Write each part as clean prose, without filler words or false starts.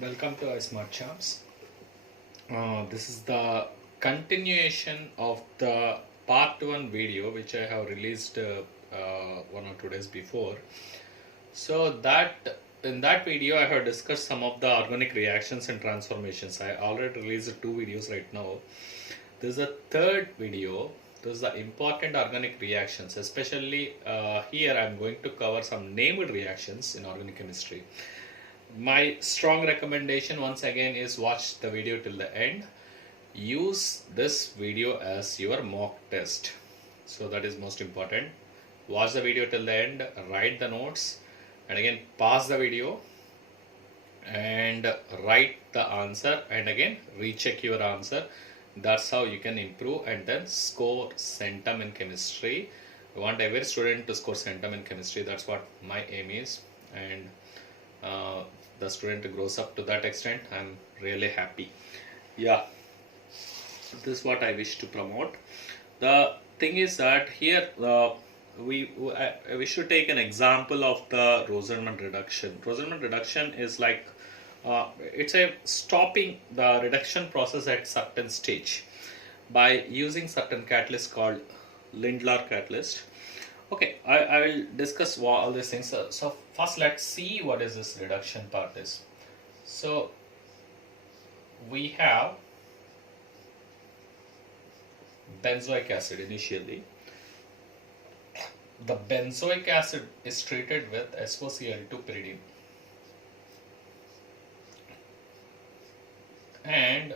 Welcome to iSmart Champs. This is the continuation of the part 1 video which I have released 1 or 2 days before. So that in that video I have discussed some of the organic reactions and transformations. I already released 2 videos right now. This is a third video. This is the important organic reactions. Especially here I am going to cover some named reactions in organic chemistry. My strong recommendation once again is watch the video till the end. Use this video as your mock test. So that is most important. Watch the video till the end, write the notes, and again pause the video and write the answer, and again recheck your answer. That's how you can improve and then score centum in chemistry. I want every student to score centum in chemistry. That's what my aim is, and the student grows up to that extent. I'm really happy. Yeah, this is what I wish to promote. The thing is that here we should take an example of the Rosenman reduction. Rosenman reduction is like it's a stopping the reduction process at certain stage by using certain catalyst called Lindlar catalyst. Okay, I will discuss all these things. So first let's see what is this reduction part is. So we have benzoic acid initially. The benzoic acid is treated with SOCl2 pyridine. And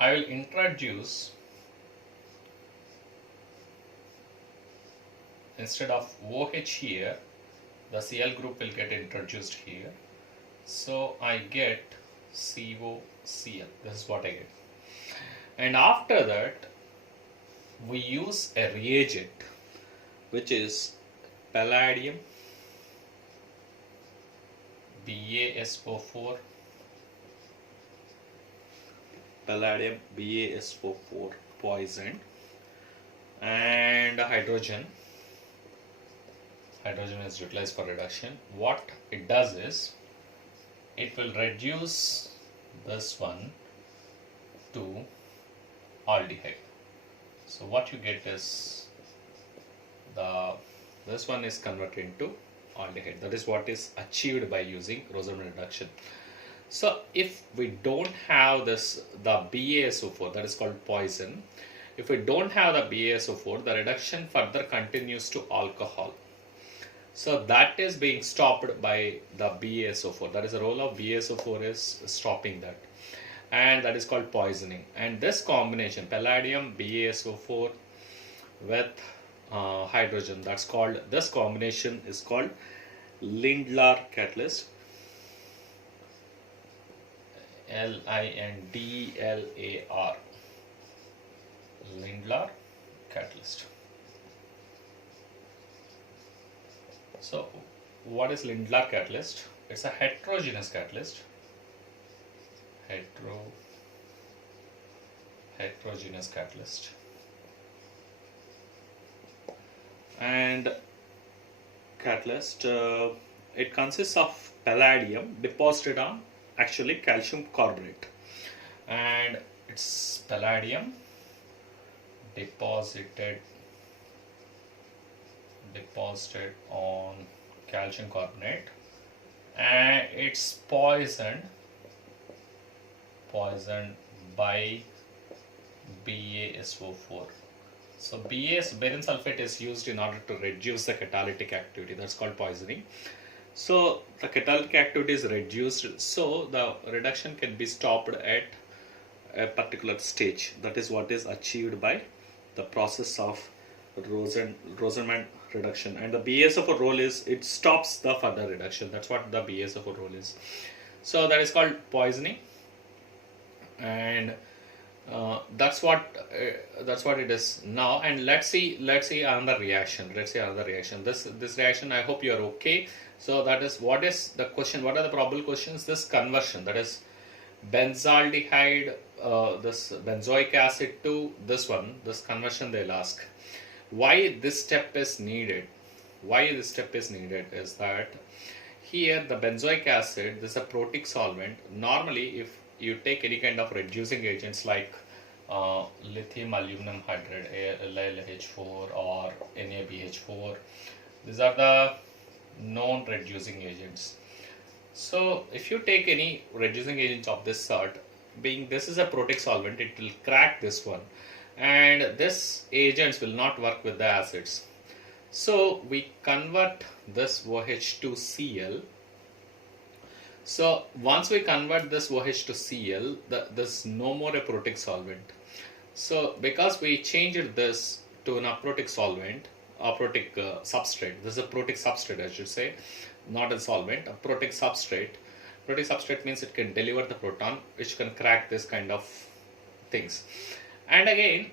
I will introduce, instead of OH here, the Cl group will get introduced here. So I get COCl. This is what I get. And after that, we use a reagent which is palladium BaSO4, palladium BaSO4 poison, and hydrogen. Hydrogen is utilized for reduction. What it does is it will reduce this one to aldehyde. So what you get is this one is converted into aldehyde. That is what is achieved by using Rosenman reduction. So if we don't have this, the BaSO4, that is called poison. If we don't have the BaSO4, the reduction further continues to alcohol. So that is being stopped by the BaSO4. That is the role of BaSO4 is stopping that. And that is called poisoning. And this combination, palladium BaSO4 with hydrogen, that's called, this combination is called Lindlar catalyst. Lindlar. Lindlar catalyst. So what is Lindlar catalyst? It's a heterogeneous catalyst. Heterogeneous catalyst. And catalyst, it consists of palladium deposited on actually calcium carbonate, and it's palladium deposited on calcium carbonate, and it's poisoned by BaSO4. So barium sulfate is used in order to reduce the catalytic activity. That's called poisoning. So the catalytic activity is reduced, so the reduction can be stopped at a particular stage. That is what is achieved by the process of Rosenman reduction. And the BaSO4 role is it stops the further reduction. That's what the BaSO4 role is. So that is called poisoning, and that's what it is now. And let's see another reaction. This reaction, I hope you are okay. So that is, what is the question, what are the probable questions? This conversion, that is benzaldehyde, this benzoic acid to this one, this conversion they'll ask. Why this step is needed? Is that here the benzoic acid, this is a protic solvent. Normally, if you take any kind of reducing agents like lithium aluminum hydride, LiH4 or NaBH4, these are the known reducing agents. So if you take any reducing agents of this sort, being this is a protic solvent, it will crack this one, and this agents will not work with the acids. So we convert this OH to Cl. So once we convert this OH to Cl, this is no more a protic solvent. So because we changed this to an aprotic solvent, aprotic substrate, this is a protic substrate I should say, not a solvent, a protic substrate. Protic substrate means it can deliver the proton, which can crack this kind of things. And again,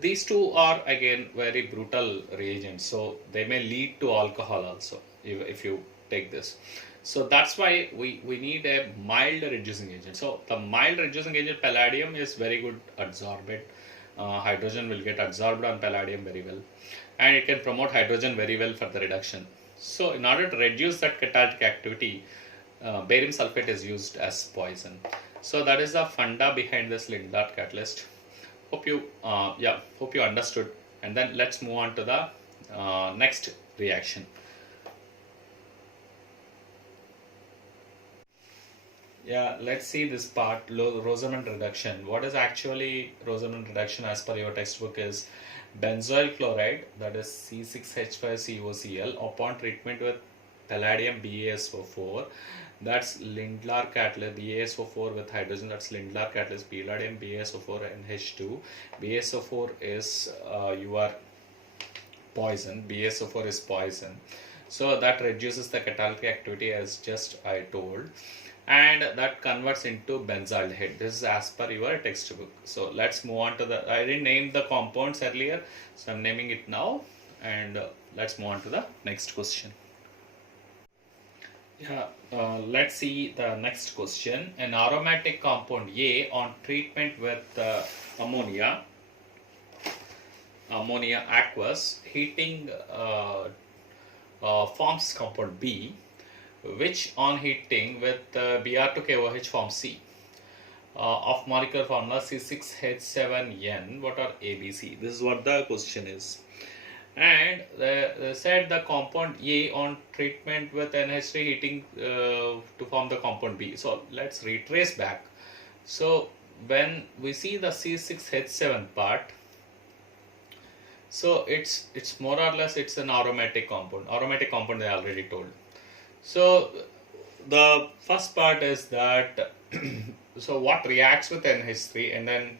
these two are again very brutal reagents, so they may lead to alcohol also if you take this. So that's why we need a mild reducing agent. So the mild reducing agent palladium is very good adsorbent. Hydrogen will get adsorbed on palladium very well, and it can promote hydrogen very well for the reduction. So in order to reduce that catalytic activity, barium sulfate is used as poison. So that is the funda behind this Lindblad catalyst. Hope you understood. And then let's move on to the next reaction. Yeah, let's see this part, Rosamond reduction. What is actually Rosamond reduction as per your textbook is benzoyl chloride, that is C6H5COCl, upon treatment with palladium BaSO4. That's Lindblad catalyst, BaSO4 with hydrogen, that's Lindblad catalyst, palladium BaSO4 and H2. BaSO4 is your poison, BaSO4 is poison. So that reduces the catalytic activity as just I told, and that converts into benzaldehyde. This is as per your textbook. So let's move on to the, I didn't name the compounds earlier, so I'm naming it now, and let's move on to the next question. Yeah, let's see the next question. An aromatic compound A on treatment with ammonia aqueous, heating forms compound B, which on heating with Br2KOH forms C. Of molecular formula C6H7N. What are ABC? This is what the question is. And they said the compound A on treatment with NH3 heating to form the compound B. So let's retrace back. So when we see the C6H7 part, so it's more or less it's an aromatic compound. Aromatic compound I already told. So the first part is that so what reacts with NH3, and then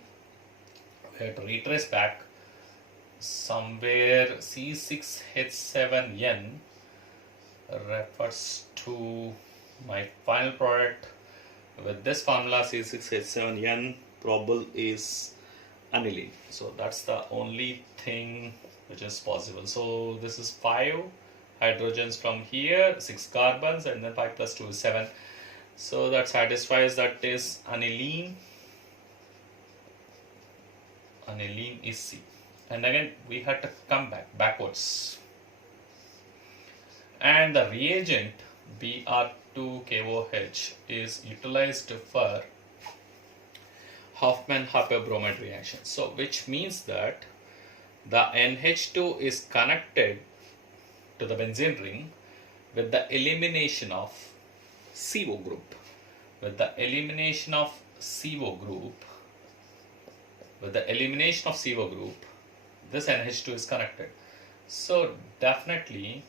we have to retrace back somewhere. C6H7N refers to my final product with this formula C6H7N. Probable is aniline. So that's the only thing which is possible. So this is 5 hydrogens from here, 6 carbons, and then 5 plus 2 is 7. So that satisfies that is aniline. Aniline is C. And again we had to come backwards. And the reagent Br2KOH is utilized for Hofmann-Harper bromide reaction. So which means that the NH2 is connected to the benzene ring with the elimination of CO group. With the elimination of CO group, this NH2 is connected. So definitely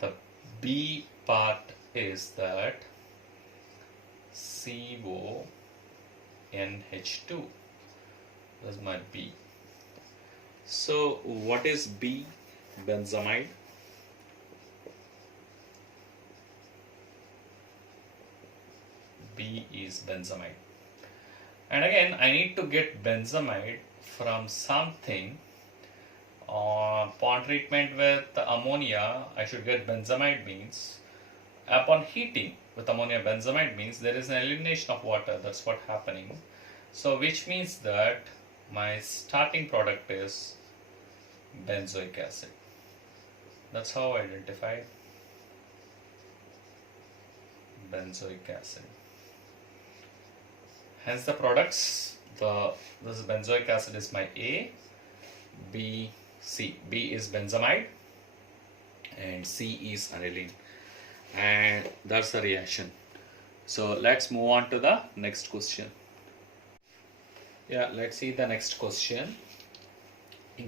the B part is that CONH2. That's my B. So what is B? Benzamide. B is benzamide. And again I need to get benzamide from something. Upon treatment with ammonia, I should get benzamide, means upon heating with ammonia, benzamide means there is an elimination of water. That's what happening. So which means that my starting product is benzoic acid. That's how I identify. benzoic acid. Hence the products, this benzoic acid is my A, B, C. B is benzamide and C is aniline, and that's the reaction. So let's move on to the next question. Yeah, let's see the next question.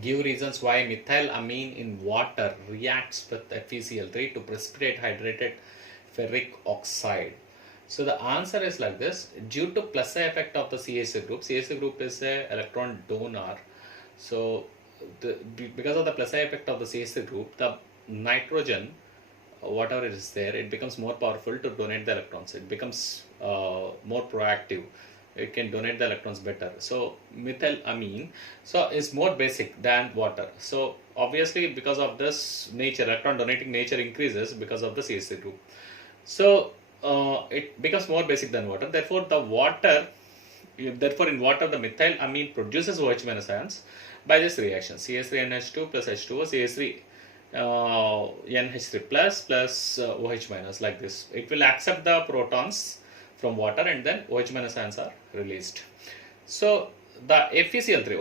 Give reasons why methylamine in water reacts with FeCl3 to precipitate hydrated ferric oxide. So the answer is like this. Due to plus effect of the CH3 group, CH3 group is a electron donor. So because of the plus effect of the CH3 group, the nitrogen, whatever is there, it becomes more powerful to donate the electrons. It becomes more proactive. It can donate the electrons better. So methylamine is more basic than water. So obviously because of this nature, electron donating nature increases because of the CH3 group. So it becomes more basic than water. Therefore in water the methylamine produces OH minus ions by this reaction. CH3NH2 plus H2O, CH3 NH3 plus OH minus, like this. It will accept the protons from water and then OH minus ions are released. So the FeCl3,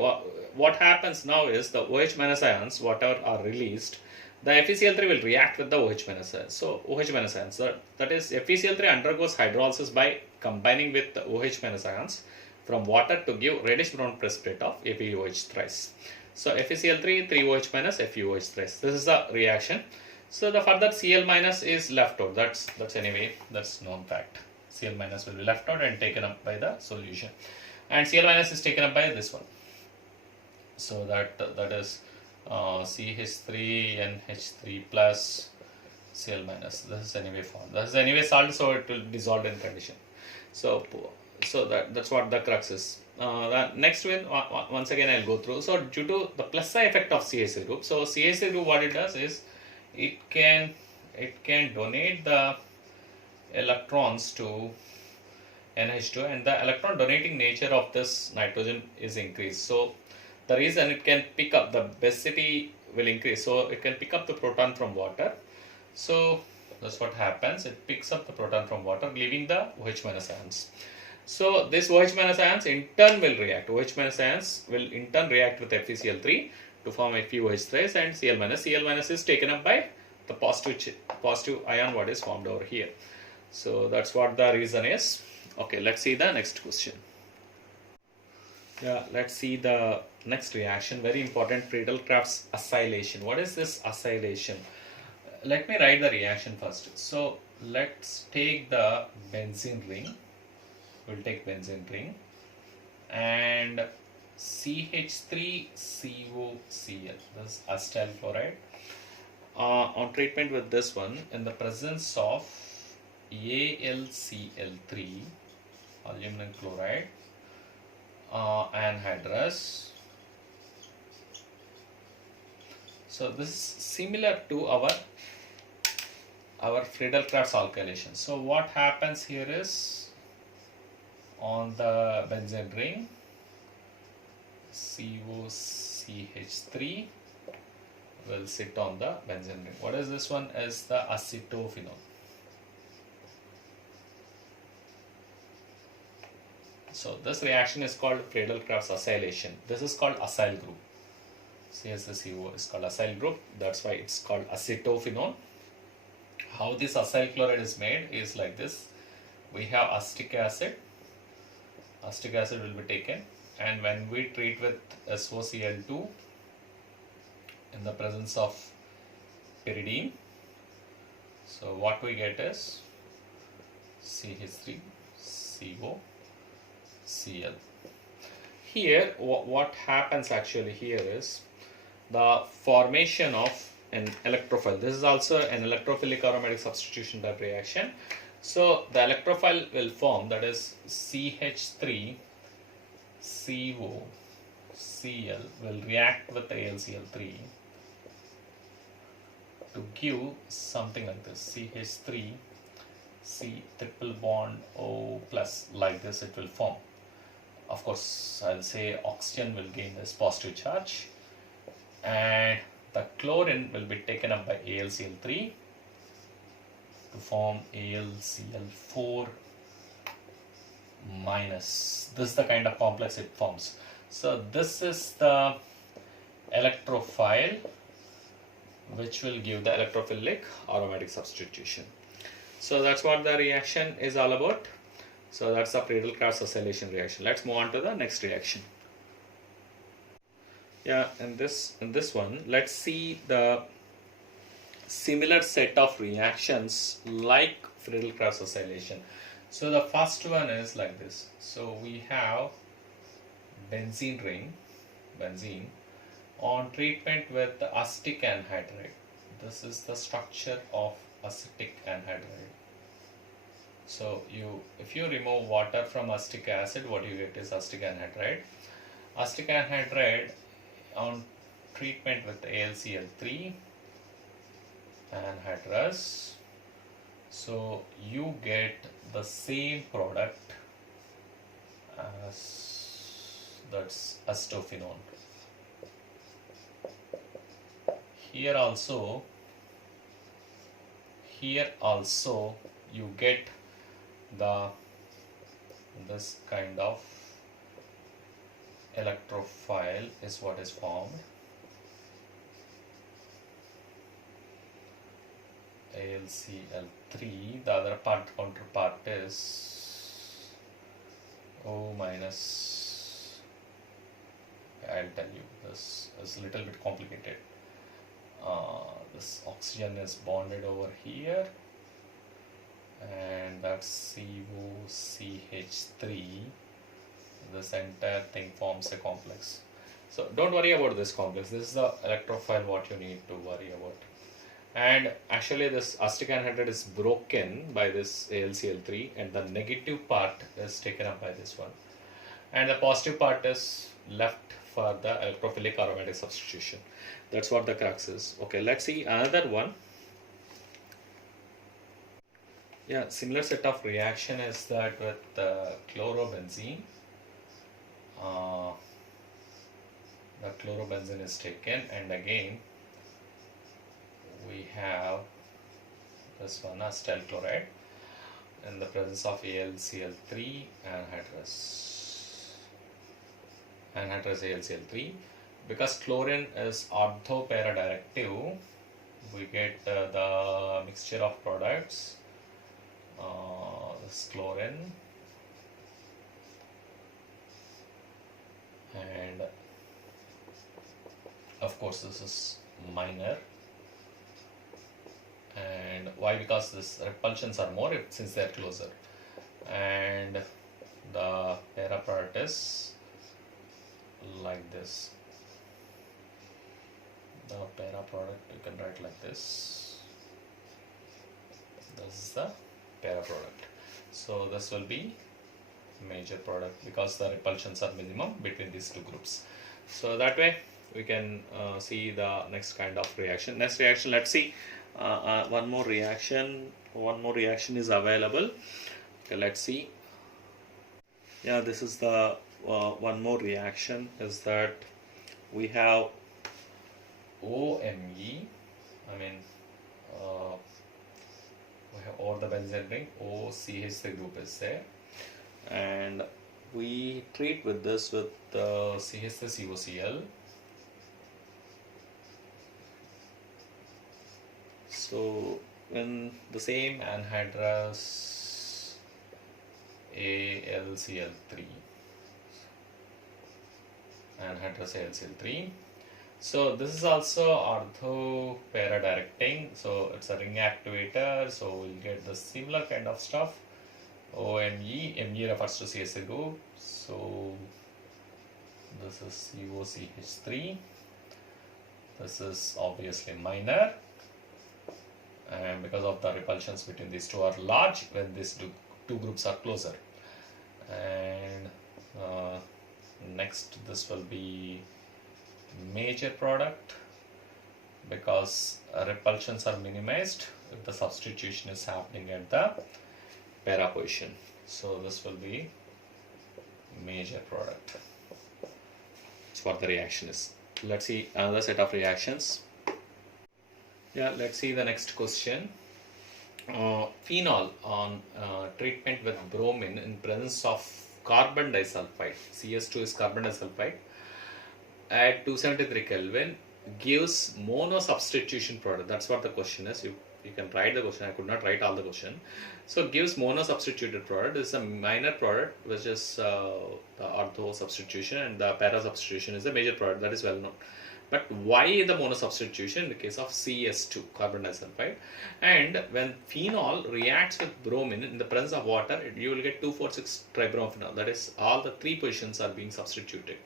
what happens now is the OH minus ions, whatever are released, the FeCl3 will react with the OH minus ions. So OH minus ions, that is FeCl3 undergoes hydrolysis by combining with the OH minus ions from water to give reddish brown precipitate of FeOH thrice. So FeCl3, 3OH minus, FeOH thrice. This is the reaction. So the further Cl minus is left out. That's anyway, that's known fact. Cl minus will be left out and taken up by the solution, and Cl minus is taken up by this one. So that is CH3NH3 plus Cl minus. This is anyway formed. This is anyway salt, so it will dissolve in condition. So that's what the crux is. The next one, once again I'll go through. So due to the plus effect of CH3 group, so CH3 group, what it does is it can donate the electrons to NH2, and the electron donating nature of this nitrogen is increased. So the reason it can pick up, the basicity will increase, so it can pick up the proton from water. So that's what happens, it picks up the proton from water, leaving the OH minus ions. So this OH minus ions in turn will react. OH minus ions will in turn react with FeCl3 to form FeOH thrice and Cl minus. Cl minus is taken up by the positive ion what is formed over here. So that's what the reason is. Okay, let's see the next question. Yeah, let's see the next reaction. Very important, Friedelcrafts acylation. What is this acylation? Let me write the reaction first. So let's take the benzene ring. We'll take benzene ring and CH3COCl. This is acetyl chloride. On treatment with this one, in the presence of AlCl3, aluminum chloride, anhydrous. So this is similar to our Friedelcrafts alkylation. So what happens here is, on the benzene ring, COCH3 will sit on the benzene ring. What is this one? Is the acetophenol. So this reaction is called Friedelcrafts acylation. This is called acyl group. CSCO is called acyl group. That's why it's called acetophenol. How this acyl chloride is made is like this. We have acetic acid. Acetic acid will be taken, and when we treat with SOCl2 in the presence of pyridine, so what we get is CH3COCl. Here what happens actually here is the formation of an electrophile. This is also an electrophilic aromatic substitution type reaction. So the electrophile will form, that is CH3COCl will react with the AlCl3 to give something like this, CH3 C triple bond O plus, like this it will form. Of course, I'll say oxygen will gain this positive charge, and the chlorine will be taken up by AlCl3 to form AlCl4 minus. This is the kind of complex it forms. So this is the electrophile which will give the electrophilic aromatic substitution. So that's what the reaction is all about. So that's the Friedelcrafts acylation reaction. Let's move on to the next reaction. Yeah, in this one, let's see the similar set of reactions like Friedelcrafts acylation. So the first one is like this. So we have benzene ring, benzene, on treatment with the acetic anhydride. This is the structure of acetic anhydride. So if you remove water from acetic acid, what you get is acetic anhydride. Acetic anhydride on treatment with AlCl3 anhydrous. So you get the same product as, that's acetophenol. Here also you get this kind of electrophile is what is formed. AlCl3, the other counterpart is O minus. I'll tell you, this is a little bit complicated. This oxygen is bonded over here, and that's COCH3. This entire thing forms a complex. So don't worry about this complex. This is the electrophile what you need to worry about. And actually this acetic anhydride is broken by this AlCl3, and the negative part is taken up by this one, and the positive part is left for the electrophilic aromatic substitution. That's what the crux is. Okay, let's see another one. Yeah, similar set of reaction is that with chlorobenzene. The chlorobenzene is taken, and again we have this one, acetyl chloride, in the presence of AlCl3 anhydrous AlCl3. Because chlorine is ortho-para-directive, we get the mixture of products. This chlorine and of course this is minor. And why? Because this repulsions are more since they are closer, and the para product is like this. The para product you can write like this. This is the para product. So this will be major product because the repulsions are minimum between these two groups. So that way we can see the next kind of reaction. Next reaction, let's see. One more reaction is available. Okay, let's see. Yeah, this is the one more reaction is that we have OMe. I mean we have over the benzene ring, OCH3 group is there, and we treat with this with CH3COCl. So in the same anhydrous AlCl3, so this is also ortho-para-directing, so it's a ring activator, so we'll get the similar kind of stuff. OMe, Me refers to CH3 group, so this is COCH3. This is obviously minor, and because of the repulsions between these two are large when these two groups are closer. And next this will be major product because repulsions are minimized if the substitution is happening at the para position. So this will be major product. That's what the reaction is. Let's see another set of reactions. Yeah, let's see the next question. phenol on treatment with bromine in presence of carbon disulfide. CS2 is carbon disulfide at 273 Kelvin gives mono substitution product. That's what the question is. You can write the question. I could not write all the question. So gives mono substituted product. This is a minor product, which is the ortho substitution, and the para substitution is the major product. That is well known. But why the mono substitution in the case of CS2, carbon disulfide? And when phenol reacts with bromine in the presence of water, you will get 2,4,6 tribromophenol. That is, all the three positions are being substituted.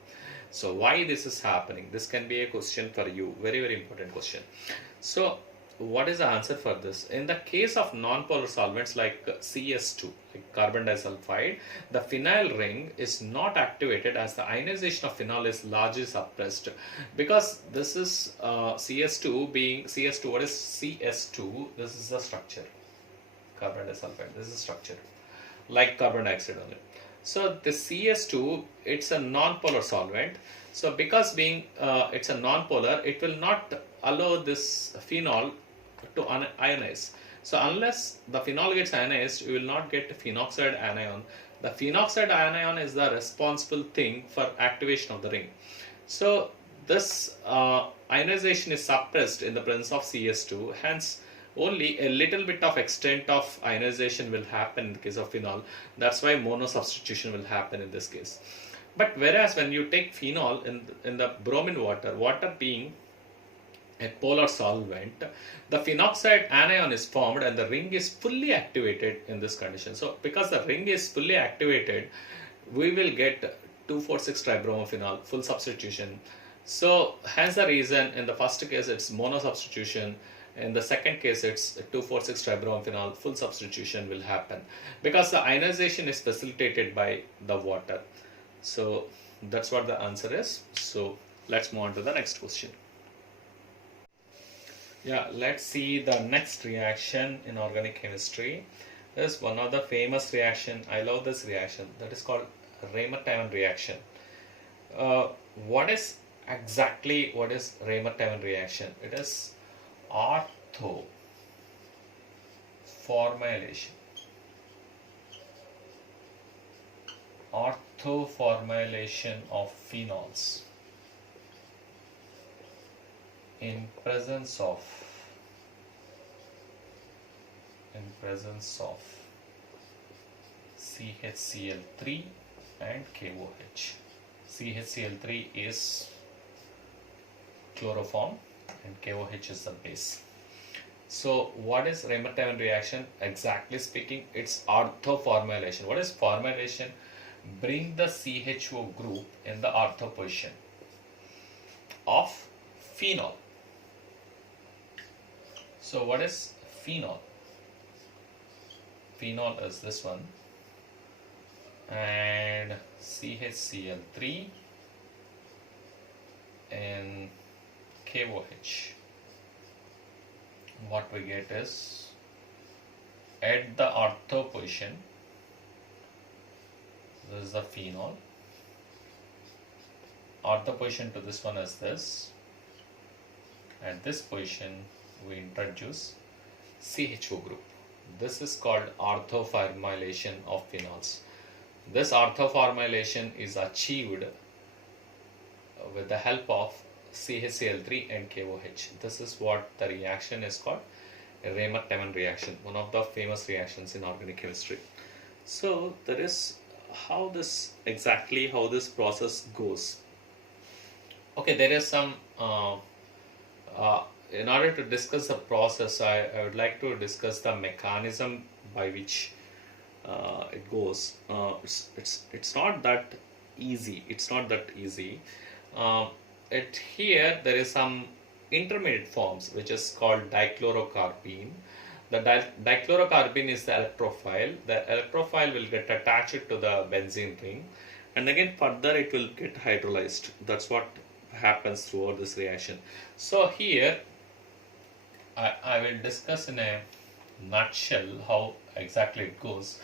So why this is happening? This can be a question for you. Very, very important question. So what is the answer for this? In the case of non-polar solvents like CS2, like carbon disulfide, the phenyl ring is not activated as the ionization of phenol is largely suppressed. Because this is CS2 being CS2, what is CS2? This is the structure. Carbon disulfide, this is the structure. Like carbon dioxide only. So the CS2, it's a non-polar solvent. So because being it's a non-polar, it will not allow this phenol to ionize. So unless the phenol gets ionized, you will not get phenoxide anion. The phenoxide anion is the responsible thing for activation of the ring. So this ionization is suppressed in the presence of CS2. Hence, only a little bit of extent of ionization will happen in the case of phenol. That's why mono substitution will happen in this case. But whereas when you take phenol in the bromine water being a polar solvent, the phenoxide anion is formed and the ring is fully activated in this condition. So because the ring is fully activated, we will get 2,4,6 tribromophenol, full substitution. So hence the reason in the first case it's mono substitution. In the second case, it's 2,4,6 tribromophenol, full substitution will happen because the ionization is facilitated by the water. So that's what the answer is. So let's move on to the next question. Yeah, let's see the next reaction in organic chemistry. This is one of the famous reaction. I love this reaction. That is called Raymer-Taven reaction. What is Raymer-Taven reaction? It is ortho formylation of phenols in presence of CHCl3 and KOH. CHCl3 is chloroform and KOH is the base. So what is Raymer-Taven reaction? Exactly speaking, it's ortho formylation. What is formylation? Bring the CHO group in the ortho position of phenol. So what is phenol? Phenol is this one, and CHCl3 and KOH. What we get is at the ortho position, this is the phenol. Ortho position to this one is this. At this position, we introduce CHO group. This is called orthoformylation of phenols. This orthoformylation is achieved with the help of CHCl3 and KOH. This is what the reaction is called, a Raymer-Taven reaction, one of the famous reactions in organic chemistry. So there is how this process goes. Okay, there is some in order to discuss the process, I would like to discuss the mechanism by which it goes. It's not that easy. Here there is some intermediate forms which is called dichlorocarbene. The dichlorocarbene is the electrophile. The electrophile will get attached to the benzene ring, and again further it will get hydrolyzed. That's what happens throughout this reaction. So here I will discuss in a nutshell how exactly it goes,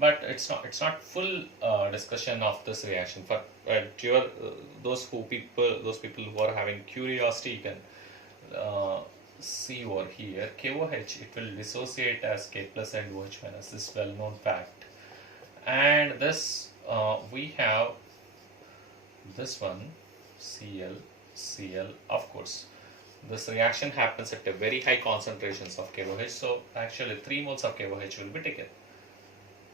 but it's not full discussion of this reaction. For those people who are having curiosity, you can see over here, KOH, it will dissociate as K plus and OH minus, this well known fact. And this we have this one, Cl, of course. This reaction happens at a very high concentrations of KOH, so actually 3 moles of KOH will be taken.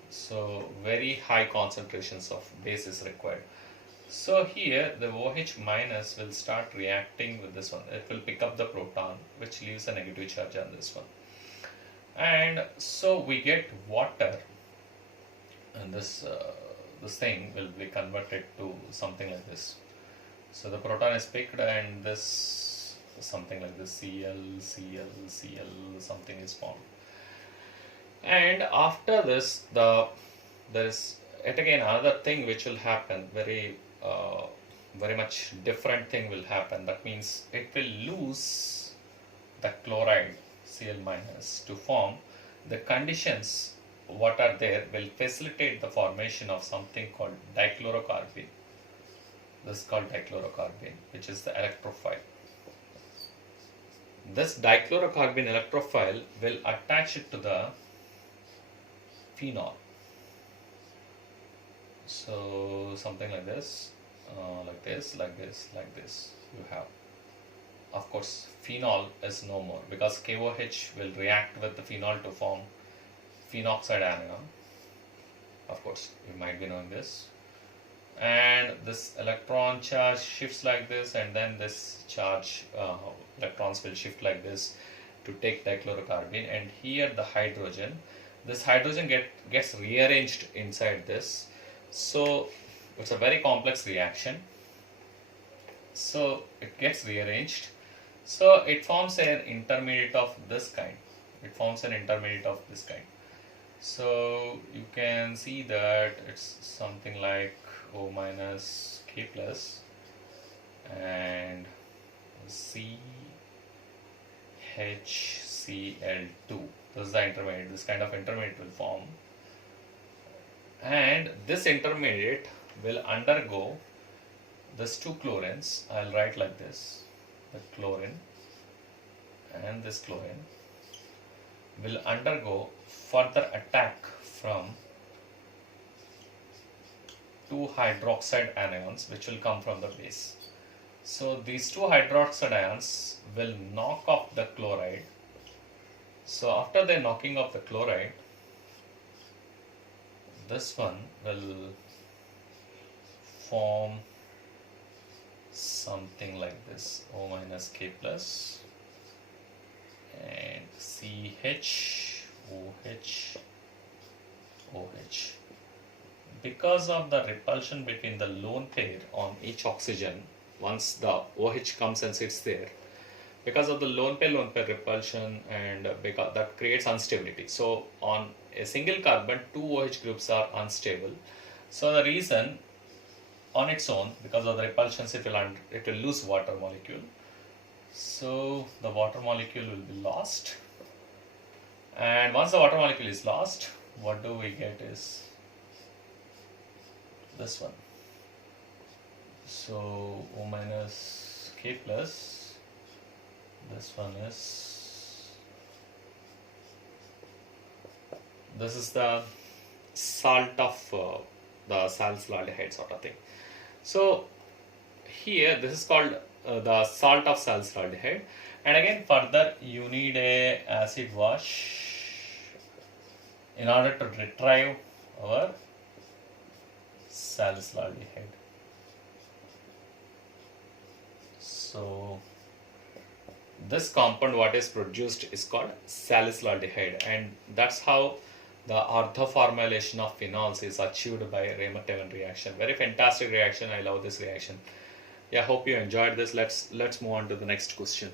So very high concentrations of base is required. So here the OH minus will start reacting with this one. It will pick up the proton, which leaves a negative charge on this one. And so we get water, and this thing will be converted to something like this. So the proton is picked, and this something like this, Cl, something is formed. And after this, there is yet again another thing which will happen, very much different thing will happen. That means it will lose the chloride Cl minus to form. The conditions what are there will facilitate the formation of something called dichlorocarbene. This is called dichlorocarbene, which is the electrophile. This dichlorocarbene electrophile will attach it to the phenol. So something like this, like this, you have. Of course, phenol is no more because KOH will react with the phenol to form phenoxide anion. Of course, you might be knowing this. And this electron charge shifts like this, and then this charge, electrons will shift like this to take dichlorocarbene. And here the hydrogen, this hydrogen gets rearranged inside this. So it's a very complex reaction. So it gets rearranged. So it forms an intermediate of this kind. So you can see that it's something like O minus K plus and CHCl2. This is the intermediate. This kind of intermediate will form. And this intermediate will undergo this two chlorines. I'll write like this. The chlorine and this chlorine will undergo further attack from two hydroxide anions which will come from the base. So these two hydroxide ions will knock off the chloride. So after the knocking off the chloride, this one will form something like this, O minus K plus and CH, OH. Because of the repulsion between the lone pair on each oxygen, once the OH comes and sits there, because of the lone pair repulsion, and because that creates instability. So on a single carbon, two OH groups are unstable. So the reason on its own, because of the repulsions, it will lose water molecule. So the water molecule will be lost. And once the water molecule is lost, what do we get is this one. So O minus K plus, this one is, this is the salt of the salicylaldehyde sort of thing. So here this is called the salt of salicylaldehyde, and again further you need a acid wash in order to retrieve our salicylaldehyde. So this compound what is produced is called salicylaldehyde, and that's how the orthoformylation of phenols is achieved by Raymond-Taven reaction. Very fantastic reaction. I love this reaction. Yeah, hope you enjoyed this. Let's move on to the next question.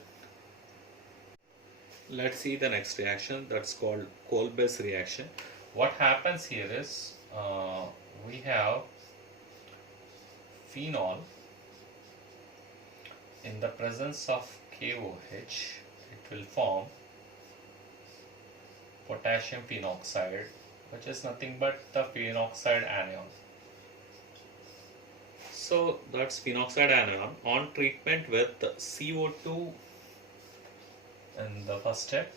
Let's see the next reaction. That's called Kolbe's reaction. What happens here is we have phenol in the presence of KOH. It will form potassium phenoxide, which is nothing but the phenoxide anion. So that's phenoxide anion on treatment with CO2 in the first step,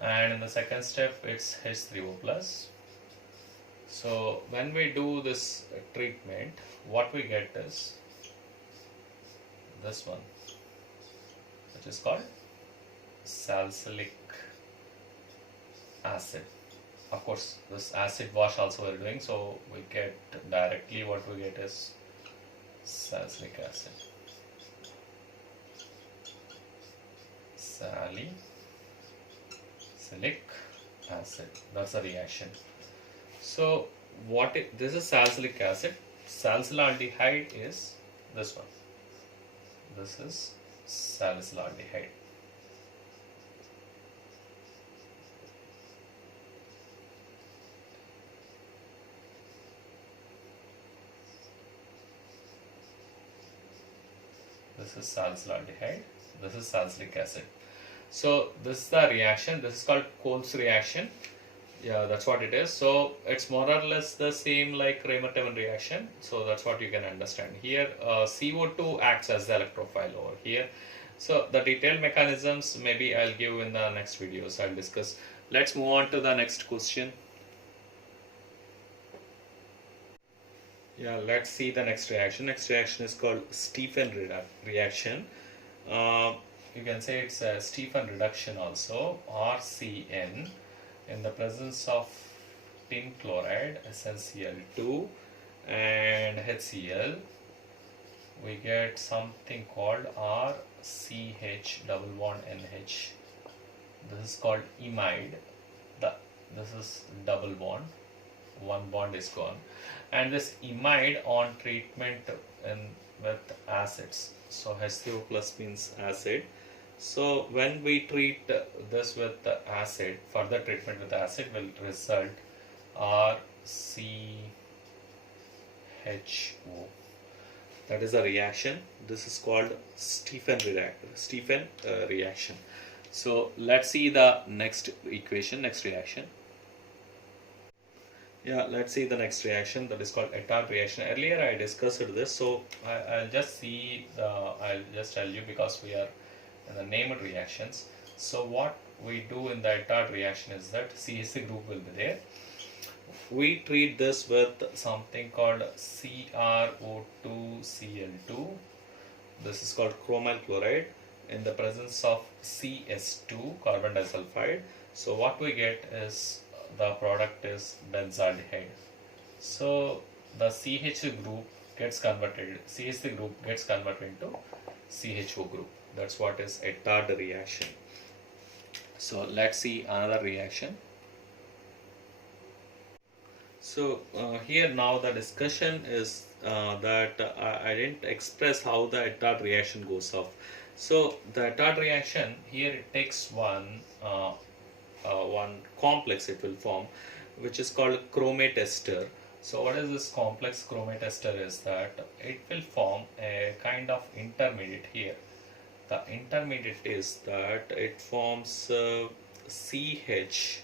and in the second step it's H3O plus. So when we do this treatment, what we get is this one, which is called salicylic acid. Of course, this acid wash also we're doing, so we get directly what we get is salicylic acid. Salicylic acid. That's the reaction. So this is salicylic acid. Salicylaldehyde is this one. This is salicylaldehyde. This is salicylaldehyde. This is salicylic acid. So this is the reaction. This is called Coles reaction. Yeah, that's what it is. So it's more or less the same like Raymer-Tevin reaction. So that's what you can understand. Here CO2 acts as the electrophile over here. So the detailed mechanisms maybe I'll give in the next videos. I'll discuss. Let's move on to the next question. Yeah, let's see the next reaction. Next reaction is called Stephen reaction. You can say it's a Stephen reduction also, RCN. In the presence of tin chloride, SnCl2 and HCl, we get something called RCH double bond NH. This is called imide. This is double bond. One bond is gone. And this imide on treatment with acids. So H3O plus means acid. So when we treat this with the acid, further treatment with acid will result RCHO. That is a reaction. This is called Stephen reaction. So let's see the next equation, next reaction. Yeah, let's see the next reaction, that is called Ettard reaction. Earlier I discussed this, so I'll just tell you because we are in the named reactions. So what we do in the Ettard reaction is that CH3 group will be there. We treat this with something called CrO2Cl2. This is called chromyl chloride in the presence of CS2, carbon disulfide. So what we get is the product is benzaldehyde. So the CH group gets converted, CH3 group gets converted into CHO group. That's what is Ettard reaction. So let's see another reaction. So here now the discussion is that I didn't express how the Ettard reaction goes off. So the Ettard reaction here, it takes one complex it will form, which is called chromate ester. So what is this complex chromate ester is that it will form a kind of intermediate here. The intermediate is that it forms CH.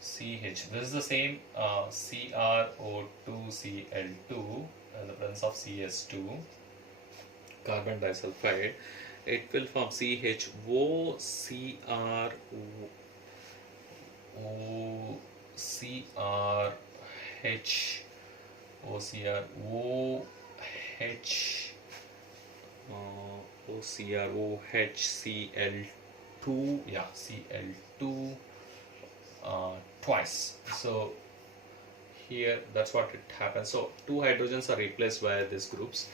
This is the same CrO2Cl2 in the presence of CS2, carbon disulfide. It will form CHOCrOCr OCrOHCl2, yeah, Cl2 twice. So here that's what it happens. So two hydrogens are replaced by these groups,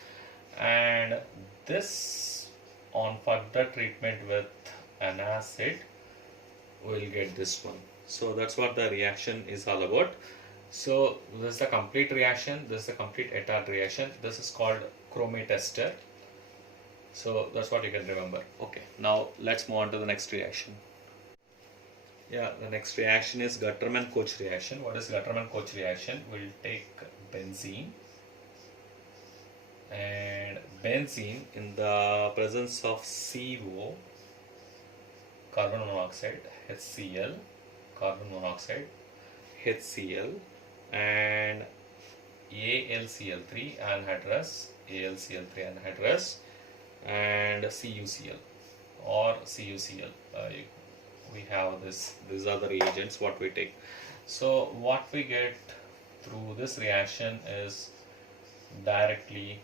and this on further treatment with an acid we'll get this one. So that's what the reaction is all about. So this is the complete reaction, this is the complete Ettard reaction. This is called chromate ester. So that's what you can remember. Okay, now let's move on to the next reaction. Yeah, the next reaction is Gutterman-Koch reaction. What is Gutterman-Koch reaction? We'll take benzene, and benzene in the presence of CO, carbon monoxide, HCl, carbon monoxide, HCl, and AlCl3 anhydrous, and CuCl. or CuCl. We have these are the reagents what we take. So what we get through this reaction is directly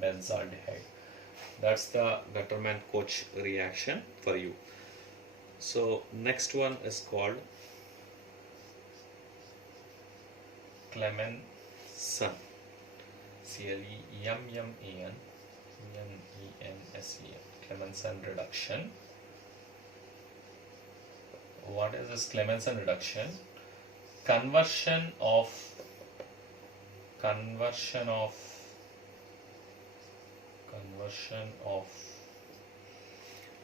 benzaldehyde. That's the Gattermann-Koch reaction for you. So next one is called Clemmensen. Clemmensen Clemmensen reduction. What is this Clemmensen reduction? Conversion of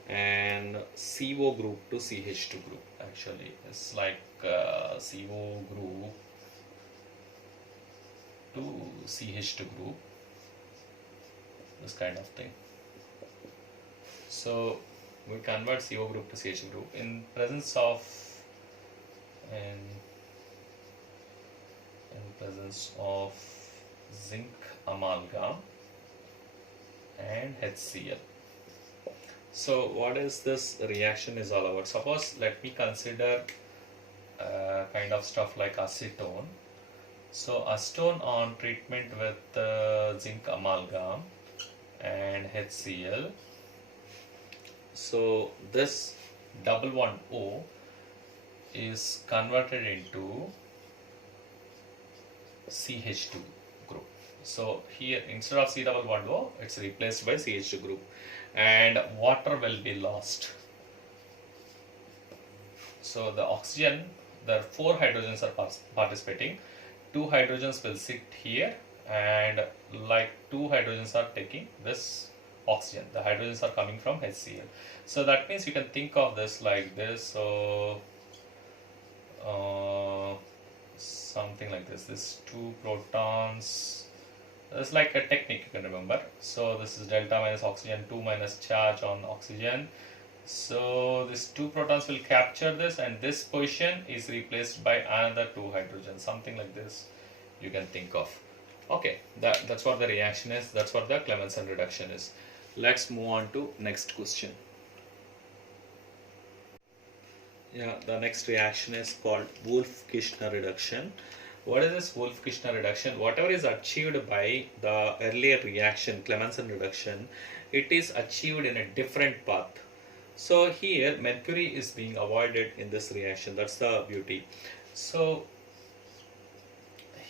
and CO group to CH2 group. Actually, it's like CO group to CH2 group, this kind of thing. So we convert CO group to CH group in presence of zinc amalgam and HCl. So what is this reaction is all about? Suppose let me consider kind of stuff like acetone. So acetone on treatment with zinc amalgam and HCl. So this double bond O is converted into CH2 group. So here instead of C double bond O, it's replaced by CH2 group, and water will be lost. So the oxygen, there are 4 hydrogens are participating. 2 hydrogens will sit here, and like 2 hydrogens are taking this oxygen. The hydrogens are coming from HCl. So that means you can think of this like this. So something like this. This 2 protons. It's like a technique you can remember. So this is delta minus oxygen, 2 minus charge on oxygen. So this 2 protons will capture this, and this position is replaced by another 2 hydrogens. Something like this you can think of. Okay, that's what the reaction is. That's what the Clemmensen reduction is. Let's move on to next question. Yeah, the next reaction is called Wolff-Kishner reduction. What is this Wolff-Kishner reduction? Whatever is achieved by the earlier reaction, Clemmensen reduction, it is achieved in a different path. So here mercury is being avoided in this reaction. That's the beauty. So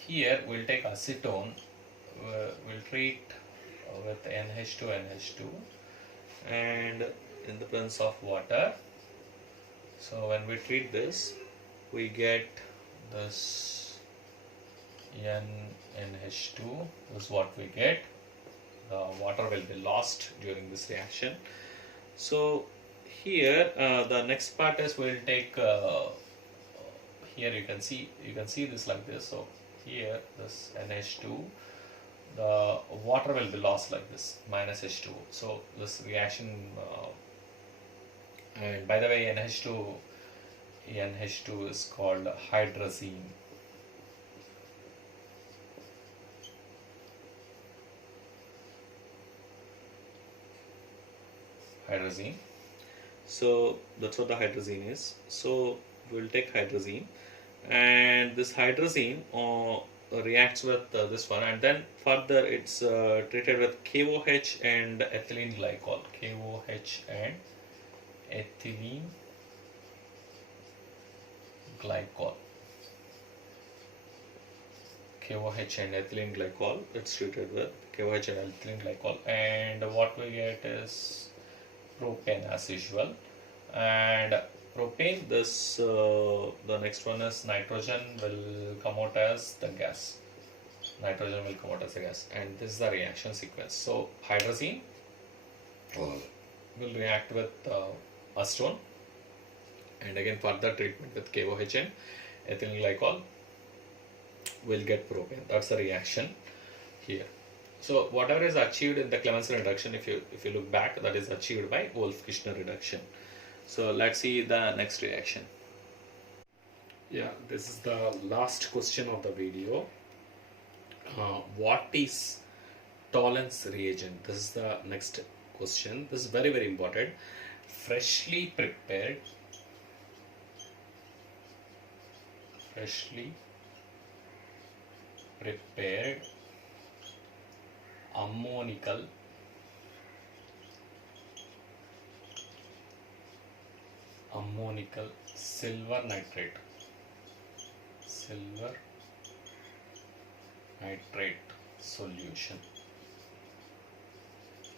here we'll take acetone, we'll treat with NH2, and in the presence of water. So when we treat this, we get this NH2 is what we get. The water will be lost during this reaction. So here the next part is we'll take here you can see this like this. So here this NH2, the water will be lost like this, minus H2. So this reaction and by the way NH2 is called hydrazine. So that's what the hydrazine is. So we'll take hydrazine, and this hydrazine reacts with this one, and then further it's treated with KOH and ethylene glycol. KOH and ethylene glycol. KOH and ethylene glycol. It's treated with KOH and ethylene glycol, and what we get is propane as usual. And propane, this the next one is nitrogen will come out as the gas. Nitrogen will come out as the gas, and this is the reaction sequence. So hydrazine will react with acetone, and again further treatment with KOH and ethylene glycol will get propane. That's the reaction here. So whatever is achieved in the Clemmensen reduction, if you look back, that is achieved by Wolff-Kishner reduction. So let's see the next reaction. Yeah, this is the last question of the video. What is Tollens reagent? This is the next question. This is very, very important. freshly prepared ammonical silver nitrate solution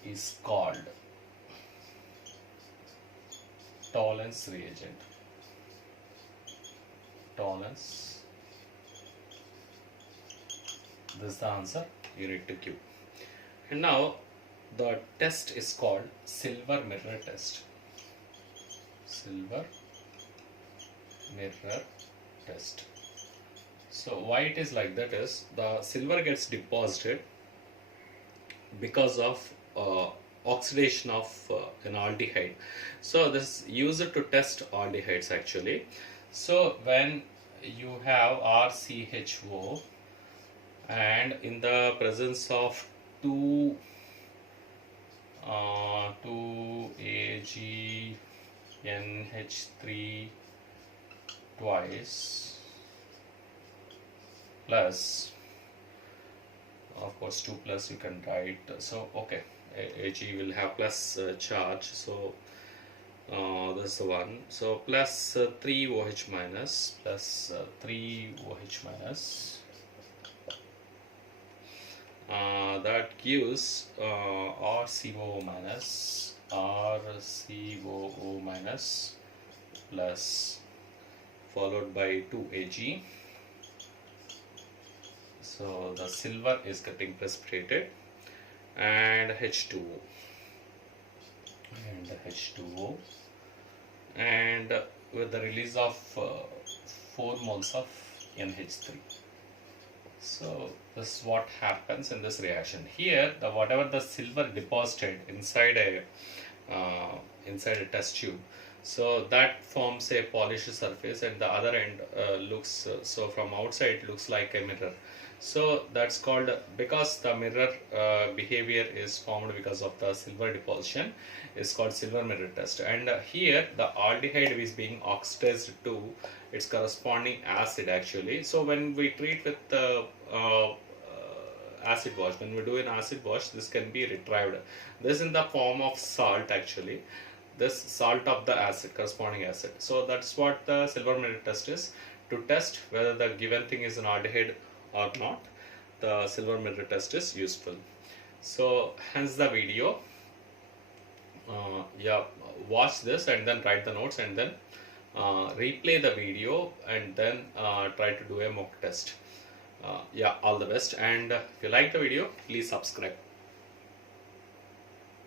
is called tolerance reagent. This is the answer you need to give. And now the test is called silver mirror test. So why it is like that is the silver gets deposited because of oxidation of an aldehyde. So this is used to test aldehydes actually. So when you have RCHO and in the presence of 2AgNH3 twice plus, of course 2 plus you can write, so okay, Ag will have plus charge, so this is the one, so plus 3 OH minus plus 3 OH minus, that gives RCOO minus plus followed by 2Ag. So the silver is getting precipitated and H2O and with the release of 4 moles of NH3. So this is what happens in this reaction. Here, the whatever the silver deposited inside a test tube, so that forms a polished surface, and the other end looks so from outside it looks like a mirror. So that's called, because the mirror behavior is formed because of the silver deposition, is called silver mirror test. And here the aldehyde is being oxidized to its corresponding acid actually. So when we treat with the acid wash, when we do an acid wash, this can be retrieved. This is in the form of salt actually, this salt of the acid, corresponding acid. So that's what the silver mirror test is, to test whether the given thing is an aldehyde or not. The silver mirror test is useful. So hence the video, yeah, watch this and then write the notes and then replay the video and then try to do a mock test. Yeah, all the best, and if you like the video, please subscribe.